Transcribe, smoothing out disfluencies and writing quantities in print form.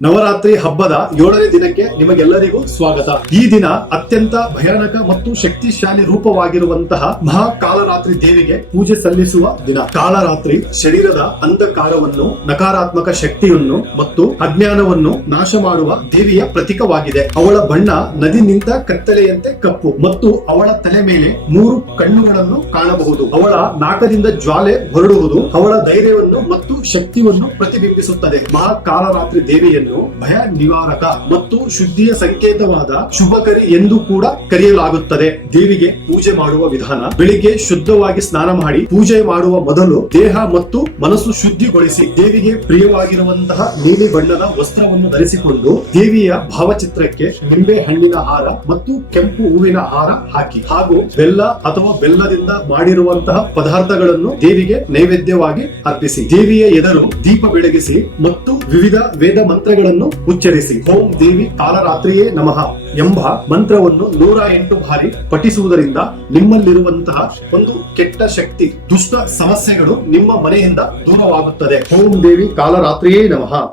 ನವರಾತ್ರಿ ಹಬ್ಬದ 7ನೇ ದಿನಕ್ಕೆ ನಿಮಗೆಲ್ಲರಿಗೂ ಸ್ವಾಗತ. ಈ ದಿನ ಅತ್ಯಂತ ಭಯಾನಕ ಮತ್ತು ಶಕ್ತಿಶಾಲಿ ರೂಪವಾಗಿರುವಂತಹ ಮಹಾಕಾಲರಾತ್ರಿ ದೇವಿಗೆ ಪೂಜೆ ಸಲ್ಲಿಸುವ ದಿನ. ಕಾಲರಾತ್ರಿ ಶರೀರದ ಅಂಧಕಾರವನ್ನು, ನಕಾರಾತ್ಮಕ ಶಕ್ತಿಯನ್ನು ಮತ್ತು ಅಜ್ಞಾನವನ್ನು ನಾಶ ಮಾಡುವ ದೇವಿಯ ಪ್ರತೀಕವಾಗಿದೆ. ಅವಳ ಬಣ್ಣ ನದಿ ನಿಂತ ಕತ್ತಲೆಯಂತೆ ಕಪ್ಪು ಮತ್ತು ಅವಳ ತಲೆ ಮೇಲೆ 3 ಕಣ್ಣುಗಳನ್ನು ಕಾಣಬಹುದು. ಅವಳ ನಾಕದಿಂದ ಜ್ವಾಲೆ ಹೊರಡುವುದು ಅವಳ ಧೈರ್ಯವನ್ನು ಮತ್ತು ಶಕ್ತಿಯನ್ನು ಪ್ರತಿಬಿಂಬಿಸುತ್ತದೆ. ಮಹಾಕಾಲರಾತ್ರಿ ದೇವಿಯನ್ನು ಭಯ ನಿವಾರಕ ಮತ್ತು ಶುದ್ಧಿಯ ಸಂಕೇತವಾದ ಶುಭಕರಿ ಎಂದು ಕೂಡ ಕರೆಯಲಾಗುತ್ತದೆ. ದೇವಿಗೆ ಪೂಜೆ ಮಾಡುವ ವಿಧಾನ: ಬೆಳಿಗ್ಗೆ ಶುದ್ಧವಾಗಿ ಸ್ನಾನ ಮಾಡಿ ಪೂಜೆ ಮಾಡುವ ಮೊದಲು ದೇಹ ಮತ್ತು ಮನಸ್ಸು ಶುದ್ಧಿಗೊಳಿಸಿ ದೇವಿಗೆ ಪ್ರಿಯವಾಗಿರುವಂತಹ ನೀಲಿ ಬಣ್ಣದ ವಸ್ತ್ರವನ್ನು ಧರಿಸಿಕೊಂಡು ದೇವಿಯ ಭಾವಚಿತ್ರಕ್ಕೆ ನಿಂಬೆ ಹಣ್ಣಿನ ಹಾರ ಮತ್ತು ಕೆಂಪು ಹೂವಿನ ಹಾರ ಹಾಕಿ ಹಾಗೂ ಬೆಲ್ಲ ಅಥವಾ ಬೆಲ್ಲದಿಂದ ಮಾಡಿರುವಂತಹ ಪದಾರ್ಥಗಳನ್ನು ದೇವಿಗೆ ನೈವೇದ್ಯವಾಗಿ ಅರ್ಪಿಸಿ ದೇವಿಯ ಎದುರು ದೀಪ ಬೆಳಗಿಸಿ ಮತ್ತು ವಿವಿಧ ವೇದ ಮಂತ್ರಗಳನ್ನು ಉಚ್ಚರಿಸಿ ಓಂ ದೇವಿ ಕಾಲರಾತ್ರಿಯೇ ನಮಃ ಎಂಬ ಮಂತ್ರವನ್ನು 108 ಬಾರಿ ಪಠಿಸುವುದರಿಂದ ನಿಮ್ಮಲ್ಲಿರುವಂತಹ ಒಂದು ಕೆಟ್ಟ ಶಕ್ತಿ, ದುಷ್ಟ ಸಮಸ್ಯೆಗಳು ನಿಮ್ಮ ಮನೆಯಿಂದ ದೂರವಾಗುತ್ತದೆ. ಓಂ ದೇವಿ ಕಾಲರಾತ್ರಿಯೇ ನಮಃ.